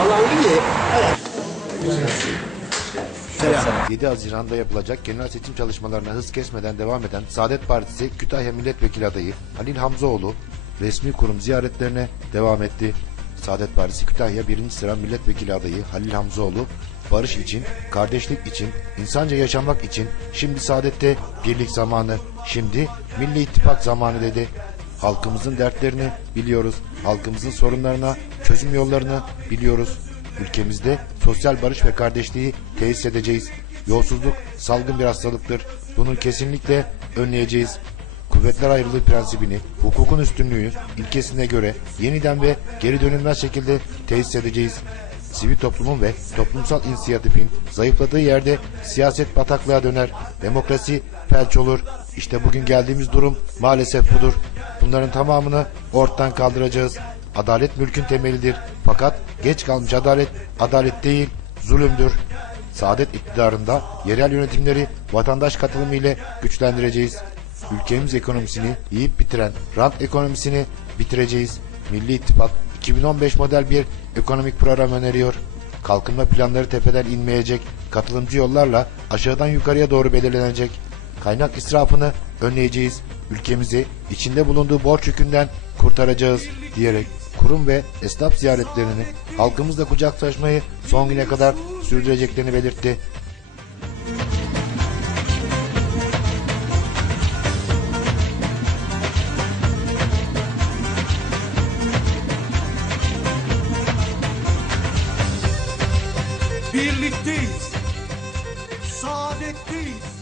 Vallahi iyi. 7 Haziran'da yapılacak genel seçim çalışmalarına hız kesmeden devam eden Saadet Partisi Kütahya Milletvekili adayı Halil Hamzoğlu resmi kurum ziyaretlerine devam etti. Saadet Partisi Kütahya 1. sıra milletvekili adayı Halil Hamzoğlu barış için, kardeşlik için, insanca yaşamak için şimdi saadette birlik zamanı, şimdi Milli İttifak zamanı dedi. Halkımızın dertlerini biliyoruz. Halkımızın sorunlarına çözüm yollarını biliyoruz. Ülkemizde sosyal barış ve kardeşliği tesis edeceğiz. Yolsuzluk salgın bir hastalıktır. Bunu kesinlikle önleyeceğiz. Kuvvetler ayrılığı prensibini, hukukun üstünlüğü ilkesine göre yeniden ve geri dönülmez şekilde tesis edeceğiz. Sivil toplumun ve toplumsal inisiyatifin zayıfladığı yerde siyaset bataklığa döner, demokrasi felç olur. İşte bugün geldiğimiz durum maalesef budur. Bunların tamamını ortadan kaldıracağız. Adalet mülkün temelidir. Fakat geç kalmış adalet, adalet değil, zulümdür. Saadet iktidarında yerel yönetimleri vatandaş katılımı ile güçlendireceğiz. Ülkemiz ekonomisini yiyip bitiren rant ekonomisini bitireceğiz. Milli İttifak 2015 model bir ekonomik program öneriyor. Kalkınma planları tepeden inmeyecek, katılımcı yollarla aşağıdan yukarıya doğru belirlenecek. Kaynak israfını önleyeceğiz ülkemizi içinde bulunduğu borç yükünden kurtaracağız diyerek kurum ve esnaf ziyaretlerini halkımızla kucaklaşmayı son güne kadar sürdüreceklerini belirtti. Birlikteyiz, saadetteyiz.